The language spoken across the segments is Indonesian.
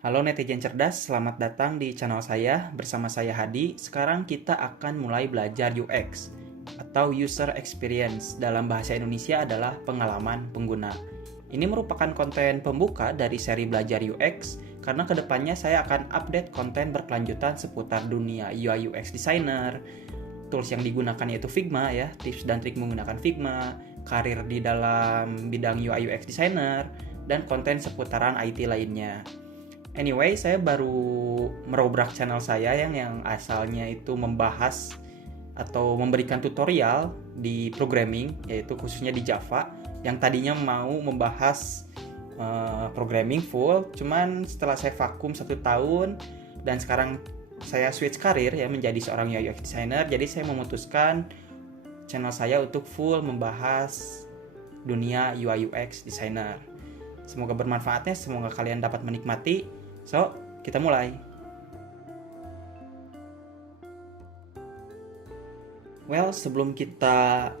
Halo netizen cerdas, selamat datang di channel saya. Bersama saya Hadi. Sekarang kita akan mulai belajar UX atau User Experience. Dalam bahasa Indonesia adalah pengalaman pengguna. Ini merupakan konten pembuka dari seri belajar UX karena kedepannya saya akan update konten berkelanjutan seputar dunia UI UX designer, tools yang digunakan yaitu Figma ya, tips dan trik menggunakan Figma, karir di dalam bidang UI UX designer, dan konten seputaran IT lainnya. Anyway, saya baru merobrak channel saya yang asalnya itu membahas atau memberikan tutorial di programming, yaitu khususnya di Java, yang tadinya mau membahas programming full, cuman setelah saya vakum 1 tahun dan sekarang saya switch karir ya menjadi seorang UI UX designer, jadi saya memutuskan channel saya untuk full membahas dunia UI UX designer. Semoga bermanfaatnya, semoga kalian dapat menikmati. So, kita mulai. Well, sebelum kita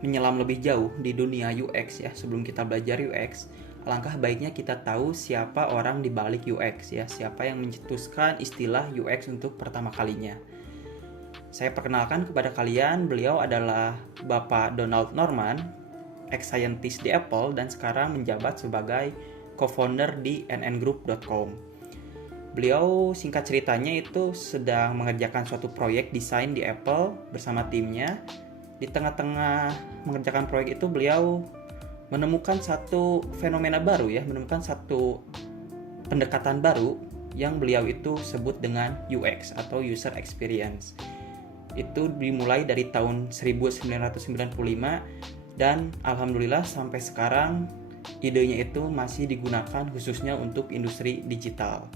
menyelam lebih jauh di dunia UX ya, sebelum kita belajar UX, alangkah baiknya kita tahu siapa orang di balik UX ya, siapa yang mencetuskan istilah UX untuk pertama kalinya. Saya perkenalkan kepada kalian, beliau adalah Bapak Donald Norman, ex-scientist di Apple dan sekarang menjabat sebagai co-founder di nngroup.com. Beliau singkat ceritanya itu sedang mengerjakan suatu proyek desain di Apple bersama timnya. Di tengah-tengah mengerjakan proyek itu beliau menemukan satu fenomena baru ya, menemukan satu pendekatan baru yang beliau itu sebut dengan UX atau User Experience. Itu dimulai dari tahun 1995 dan alhamdulillah sampai sekarang idenya itu masih digunakan khususnya untuk industri digital.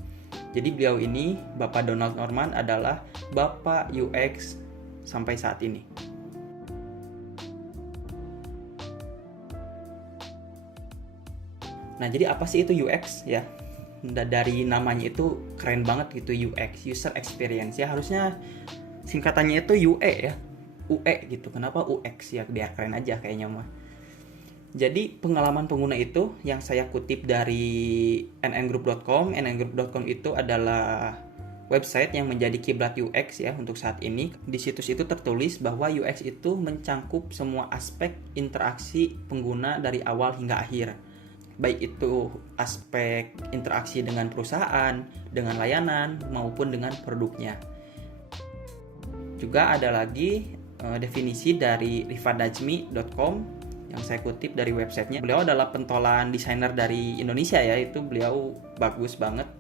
Jadi beliau ini, Bapak Donald Norman, adalah Bapak UX sampai saat ini. Nah, jadi apa sih itu UX ya? Dari namanya itu keren banget gitu, UX, User Experience ya. Harusnya singkatannya itu UE ya. UE gitu. Kenapa UX ya? Biar keren aja kayaknya mah. Jadi pengalaman pengguna itu yang saya kutip dari nngroup.com. nngroup.com itu adalah website yang menjadi kiblat UX ya untuk saat ini. Di situs itu tertulis bahwa UX itu mencangkup semua aspek interaksi pengguna dari awal hingga akhir. Baik itu aspek interaksi dengan perusahaan, dengan layanan, maupun dengan produknya. Juga ada lagi definisi dari rifadajmi.com yang saya kutip dari websitenya. Beliau adalah pentolan desainer dari Indonesia ya, itu beliau bagus banget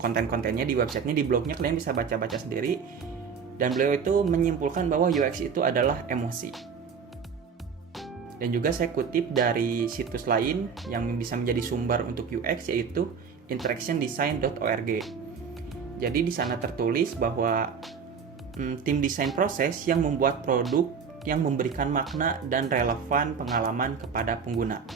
konten-kontennya di websitenya, di blognya kalian bisa baca-baca sendiri. Dan beliau itu menyimpulkan bahwa UX itu adalah emosi. Dan juga saya kutip dari situs lain yang bisa menjadi sumber untuk UX yaitu interactiondesign.org. Jadi di sana tertulis bahwa tim desain proses yang membuat produk yang memberikan makna dan relevan pengalaman kepada pengguna.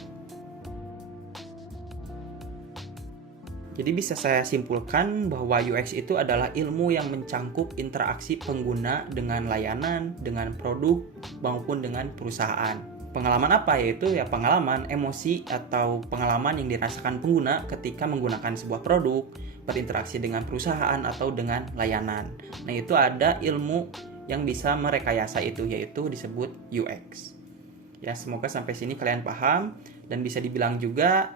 Jadi bisa saya simpulkan bahwa UX itu adalah ilmu yang mencangkup interaksi pengguna dengan layanan, dengan produk, maupun dengan perusahaan. Pengalaman apa? Yaitu ya pengalaman emosi atau pengalaman yang dirasakan pengguna ketika menggunakan sebuah produk, berinteraksi dengan perusahaan atau dengan layanan. Nah, itu ada ilmu yang bisa merekayasa itu, yaitu disebut UX. Ya, semoga sampai sini kalian paham dan bisa dibilang juga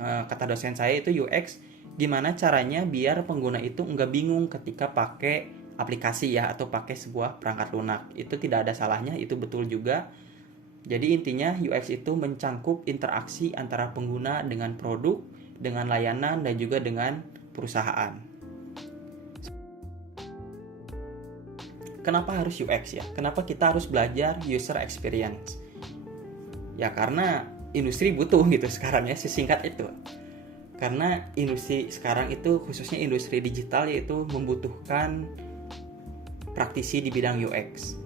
kata dosen saya itu UX gimana caranya biar pengguna itu nggak bingung ketika pakai aplikasi ya atau pakai sebuah perangkat lunak. Itu tidak ada salahnya, itu betul juga. Jadi intinya UX itu mencangkup interaksi antara pengguna dengan produk, dengan layanan dan juga dengan perusahaan. Kenapa harus UX ya? Kenapa kita harus belajar user experience? Ya karena industri butuh gitu sekarang ya, sesingkat itu. Karena industri sekarang itu khususnya industri digital yaitu membutuhkan praktisi di bidang UX.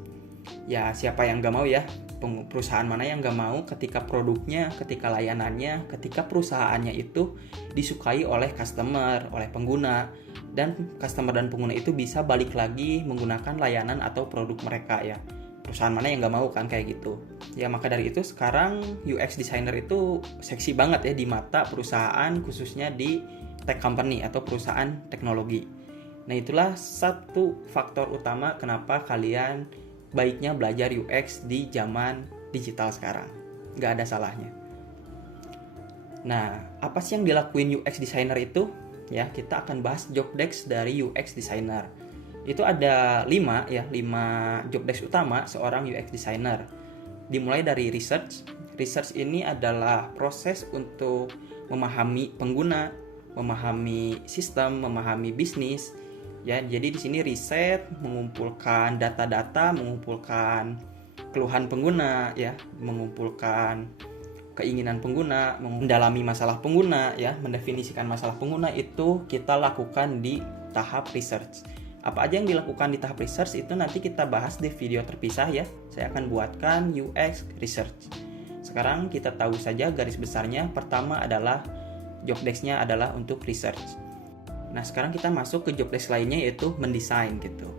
Ya siapa yang gak mau ya? Perusahaan mana yang gak mau ketika produknya, ketika layanannya, ketika perusahaannya itu disukai oleh customer, oleh pengguna, dan customer dan pengguna itu bisa balik lagi menggunakan layanan atau produk mereka ya. Perusahaan mana yang gak mau kan kayak gitu. Ya maka dari itu sekarang UX designer itu seksi banget ya di mata perusahaan khususnya di tech company atau perusahaan teknologi. Nah, itulah satu faktor utama kenapa kalian baiknya belajar UX di zaman digital sekarang. Nggak ada salahnya. Nah, apa sih yang dilakuin UX designer itu? Ya, kita akan bahas job desk dari UX designer. Itu ada 5 job desk utama seorang UX designer. Dimulai dari research. Research ini adalah proses untuk memahami pengguna, memahami sistem, memahami bisnis. Ya, jadi di sini riset mengumpulkan data-data, mengumpulkan keluhan pengguna, ya, mengumpulkan keinginan pengguna, mendalami masalah pengguna, ya, mendefinisikan masalah pengguna. Itu kita lakukan di tahap research. Apa aja yang dilakukan di tahap research itu nanti kita bahas di video terpisah ya. Saya akan buatkan UX research. Sekarang kita tahu saja garis besarnya. Pertama adalah job desk-nya adalah untuk research. Nah, sekarang kita masuk ke job desk lainnya yaitu mendesain gitu.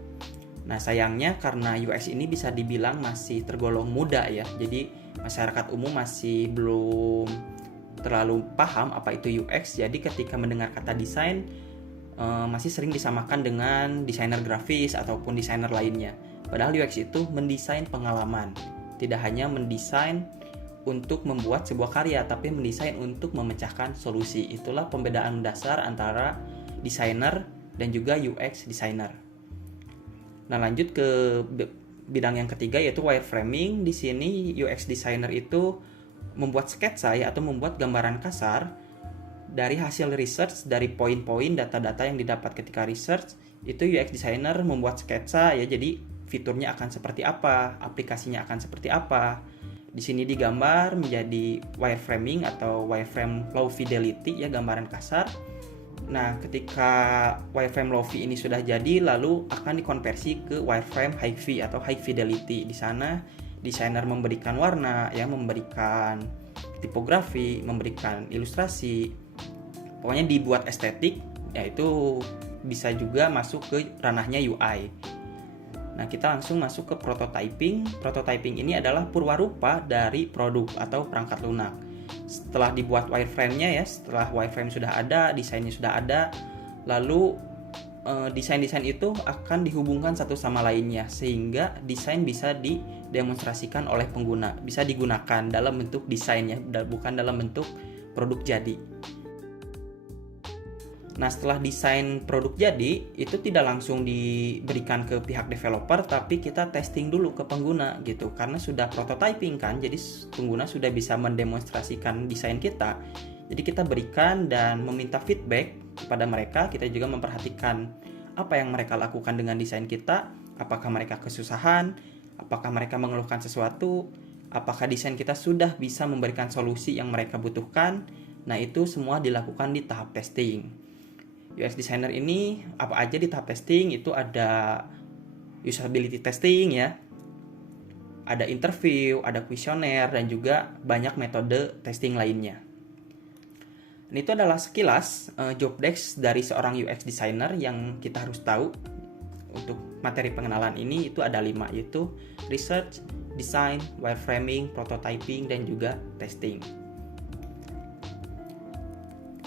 Nah, sayangnya karena UX ini bisa dibilang masih tergolong muda ya. Jadi masyarakat umum masih belum terlalu paham apa itu UX. Jadi ketika mendengar kata desain masih sering disamakan dengan desainer grafis ataupun desainer lainnya. Padahal UX itu mendesain pengalaman. Tidak hanya mendesain untuk membuat sebuah karya, tapi mendesain untuk memecahkan solusi. Itulah pembedaan dasar antara desainer dan juga UX designer. Nah, lanjut ke bidang yang ketiga yaitu wireframing. Di sini UX designer itu membuat sketsa ya, atau membuat gambaran kasar dari hasil research, dari poin-poin data-data yang didapat ketika research. Itu UX designer membuat sketsa ya, jadi fiturnya akan seperti apa, aplikasinya akan seperti apa. Di sini digambar menjadi wireframing atau wireframe low fidelity ya, gambaran kasar. Nah, ketika wireframe low fi ini sudah jadi, lalu akan dikonversi ke wireframe high fi atau high fidelity. Di sana desainer memberikan warna ya, memberikan tipografi, memberikan ilustrasi. Pokoknya dibuat estetik, yaitu bisa juga masuk ke ranahnya UI. Nah, kita langsung masuk ke prototyping. Prototyping ini adalah purwarupa dari produk atau perangkat lunak. Setelah dibuat wireframe-nya ya, setelah wireframe sudah ada, desainnya sudah ada, lalu desain-desain itu akan dihubungkan satu sama lainnya sehingga desain bisa didemonstrasikan oleh pengguna, bisa digunakan dalam bentuk desain ya, bukan dalam bentuk produk jadi. Nah, setelah desain produk jadi, itu tidak langsung diberikan ke pihak developer, tapi kita testing dulu ke pengguna gitu. Karena sudah prototyping kan, jadi pengguna sudah bisa mendemonstrasikan desain kita. Jadi kita berikan dan meminta feedback kepada mereka. Kita juga memperhatikan apa yang mereka lakukan dengan desain kita. Apakah mereka kesusahan, apakah mereka mengeluhkan sesuatu, apakah desain kita sudah bisa memberikan solusi yang mereka butuhkan. Nah, itu semua dilakukan di tahap testing. UX designer ini apa aja di tahap testing itu ada usability testing ya, ada interview, ada kuesioner, dan juga banyak metode testing lainnya. Dan itu adalah sekilas job desk dari seorang UX designer yang kita harus tahu. Untuk materi pengenalan ini itu ada 5, yaitu research, design, wireframing, prototyping, dan juga testing.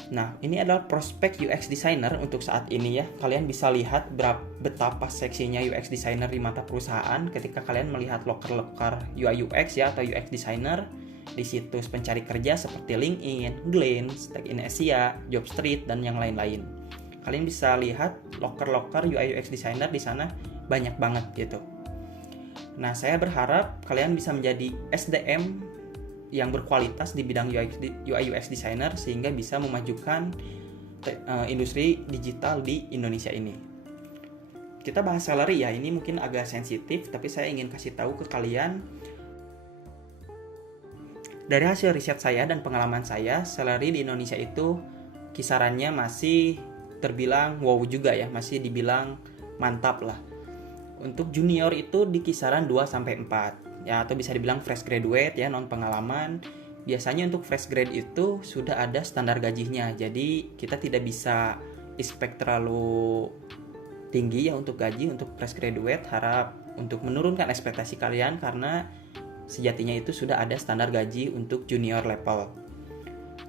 Nah, ini adalah prospek UX designer untuk saat ini ya. Kalian bisa lihat betapa seksinya UX designer di mata perusahaan ketika kalian melihat loker-loker UI UX ya, atau UX designer di situs pencari kerja seperti LinkedIn, Glints, Tech in Asia, Jobstreet, dan yang lain-lain. Kalian bisa lihat loker-loker UI UX designer di sana banyak banget gitu. Nah, saya berharap kalian bisa menjadi SDM yang berkualitas di bidang UI UX designer sehingga bisa memajukan industri digital di Indonesia ini. Kita bahas salary ya, ini mungkin agak sensitif, tapi saya ingin kasih tahu ke kalian. Dari hasil riset saya dan pengalaman saya, salary di Indonesia itu kisarannya masih terbilang wow juga ya, masih dibilang mantap lah. Untuk junior itu di kisaran 2-4 ya, atau bisa dibilang fresh graduate ya, non pengalaman. Biasanya untuk fresh grade itu sudah ada standar gajinya, jadi kita tidak bisa expect terlalu tinggi ya untuk gaji untuk fresh graduate. Harap untuk menurunkan ekspektasi kalian karena sejatinya itu sudah ada standar gaji untuk junior level.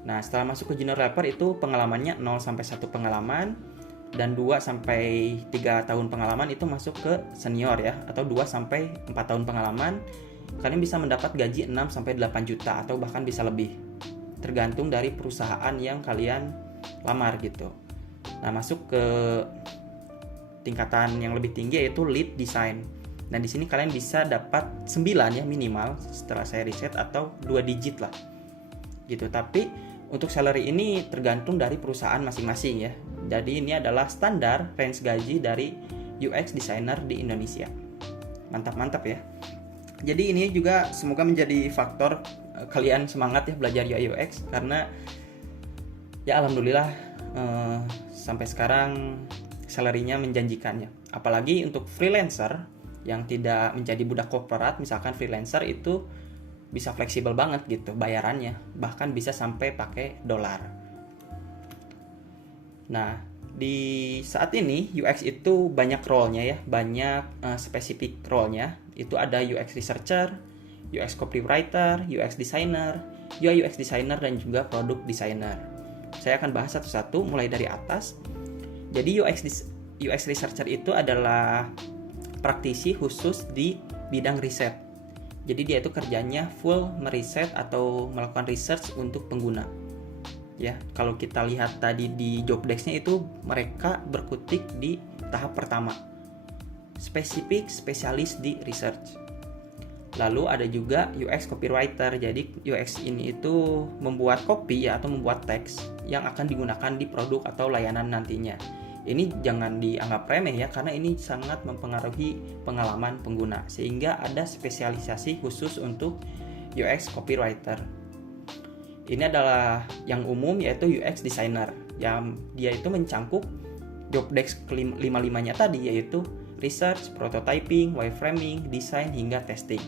Nah, setelah masuk ke junior developer itu pengalamannya 0 sampai 1 pengalaman, dan 2 sampai 3 tahun pengalaman itu masuk ke senior ya, atau 2 sampai 4 tahun pengalaman kalian bisa mendapat gaji 6 sampai 8 juta atau bahkan bisa lebih. Tergantung dari perusahaan yang kalian lamar gitu. Nah, masuk ke tingkatan yang lebih tinggi yaitu lead design. Nah, di sini kalian bisa dapat 9 ya minimal setelah saya riset, atau 2 digit lah. Gitu. Tapi untuk salary ini tergantung dari perusahaan masing-masing ya. Jadi ini adalah standar range gaji dari UX designer di Indonesia. Mantap-mantap ya. Jadi ini juga semoga menjadi faktor kalian semangat ya belajar UI UX, karena ya alhamdulillah sampai sekarang salary-nya menjanjikan ya. Apalagi untuk freelancer yang tidak menjadi budak korporat, misalkan freelancer itu bisa fleksibel banget gitu bayarannya, bahkan bisa sampai pakai dolar. Nah, di saat ini UX itu banyak role-nya ya, banyak spesifik role-nya. Itu ada UX researcher, UX copywriter, UX designer, UI UX designer, dan juga product designer. Saya akan bahas satu-satu mulai dari atas. Jadi UX researcher itu adalah praktisi khusus di bidang riset. Jadi dia itu kerjanya full meriset atau melakukan research untuk pengguna. Ya, kalau kita lihat tadi di job desk-nya itu mereka berkutik di tahap pertama. Spesialis di research. Lalu ada juga UX copywriter. Jadi UX ini itu membuat copy ya, atau membuat teks yang akan digunakan di produk atau layanan nantinya. Ini jangan dianggap remeh ya, karena ini sangat mempengaruhi pengalaman pengguna, sehingga ada spesialisasi khusus untuk UX copywriter. Ini adalah yang umum, yaitu UX designer, yang dia itu mencangkup job desk kelima-limanya tadi, yaitu research, prototyping, wireframing, design, hingga testing.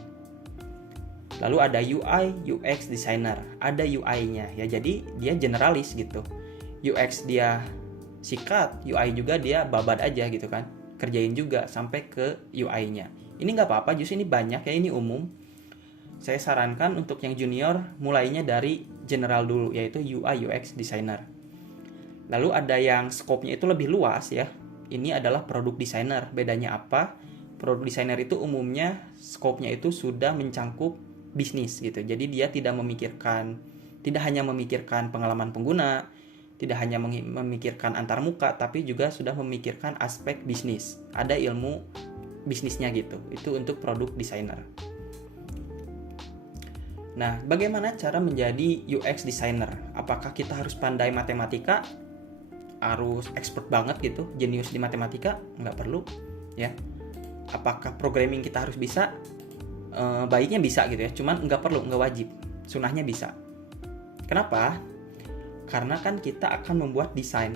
Lalu ada UI UX designer, ada UI-nya ya, jadi dia generalis gitu. UX dia sikat, UI juga dia babat aja gitu kan, kerjain juga sampai ke UI-nya. Ini nggak apa-apa, justru ini banyak ya, ini umum. Saya sarankan untuk yang junior mulainya dari general dulu, yaitu UI UX designer. Lalu ada yang scope-nya itu lebih luas ya, ini adalah product designer. Bedanya apa? Product designer itu umumnya scope-nya itu sudah mencangkup bisnis gitu, jadi dia tidak hanya memikirkan pengalaman pengguna, tidak hanya memikirkan antar muka, tapi juga sudah memikirkan aspek bisnis. Ada ilmu bisnisnya gitu. Itu untuk product designer. Nah, bagaimana cara menjadi UX designer? Apakah kita harus pandai matematika? Harus expert banget gitu, jenius di matematika? Nggak perlu, ya. Apakah programming kita harus bisa? Baiknya bisa gitu ya, cuman nggak perlu, nggak wajib. Sunahnya bisa. Kenapa? Karena kan kita akan membuat desain.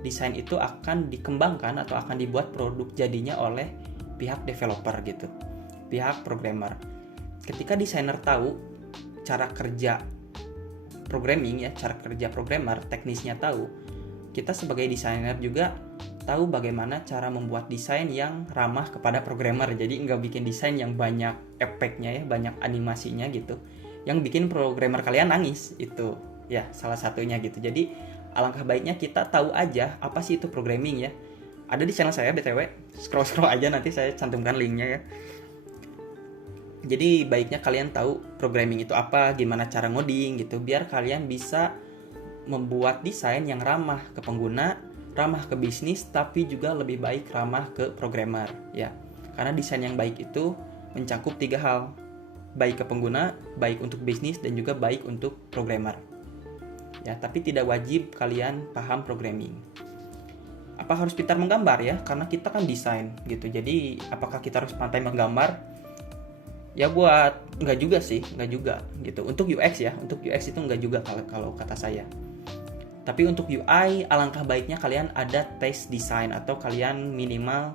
Desain itu akan dikembangkan atau akan dibuat produk jadinya oleh pihak developer gitu, pihak programmer. Ketika desainer tahu cara kerja programming ya, cara kerja programmer, teknisnya tahu, kita sebagai desainer juga tahu bagaimana cara membuat desain yang ramah kepada programmer. Jadi nggak bikin desain yang banyak efeknya ya, banyak animasinya gitu, yang bikin programmer kalian nangis itu. Ya, salah satunya gitu. Jadi alangkah baiknya kita tahu aja apa sih itu programming ya. Ada di channel saya BTW, scroll aja, nanti saya cantumkan linknya ya. Jadi baiknya kalian tahu programming itu apa, gimana cara ngoding gitu, biar kalian bisa membuat desain yang ramah ke pengguna, ramah ke bisnis, tapi juga lebih baik ramah ke programmer ya. Karena desain yang baik itu mencakup 3 hal. Baik ke pengguna, baik untuk bisnis, dan juga baik untuk programmer. Ya, tapi tidak wajib kalian paham programming. Apa harus pintar menggambar ya? Karena kita kan desain gitu. Jadi apakah kita harus pandai menggambar? Ya nggak juga sih, nggak juga gitu. Untuk UX ya, untuk UX itu nggak juga kalau kata saya. Tapi untuk UI alangkah baiknya kalian ada taste design, atau kalian minimal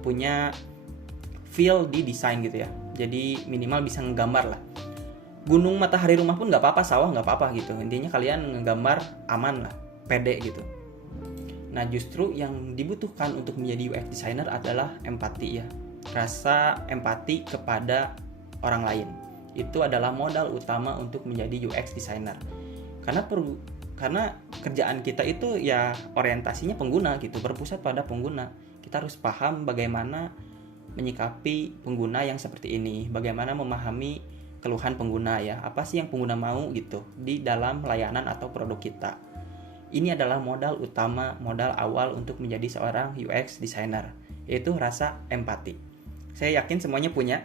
punya feel di desain gitu ya. Jadi minimal bisa ngegambar lah. Gunung, matahari, rumah pun nggak apa-apa, sawah nggak apa-apa gitu. Intinya kalian ngegambar aman lah, pede gitu. Nah, justru yang dibutuhkan untuk menjadi UX designer adalah empati ya. Rasa empati kepada orang lain. Itu adalah modal utama untuk menjadi UX designer. Karena kerjaan kita itu ya orientasinya pengguna gitu, berpusat pada pengguna. Kita harus paham bagaimana menyikapi pengguna yang seperti ini, bagaimana memahami keluhan pengguna ya, apa sih yang pengguna mau gitu di dalam layanan atau produk kita. Ini adalah modal utama, modal awal untuk menjadi seorang UX designer, yaitu rasa empati. Saya yakin semuanya punya.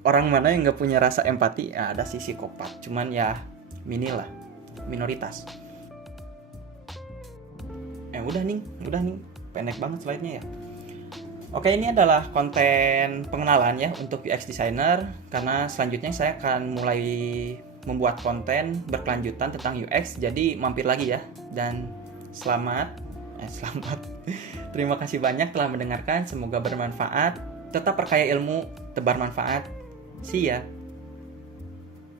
Orang mana yang gak punya rasa empati? Ya, ada sih psikopat, cuman ya minoritas. Udah nih, pendek banget slide-nya ya. Oke, ini adalah konten pengenalan ya untuk UX designer, karena selanjutnya saya akan mulai membuat konten berkelanjutan tentang UX, jadi mampir lagi ya. Dan selamat. Terima kasih banyak telah mendengarkan, semoga bermanfaat. Tetap perkaya ilmu, tebar manfaat. See ya.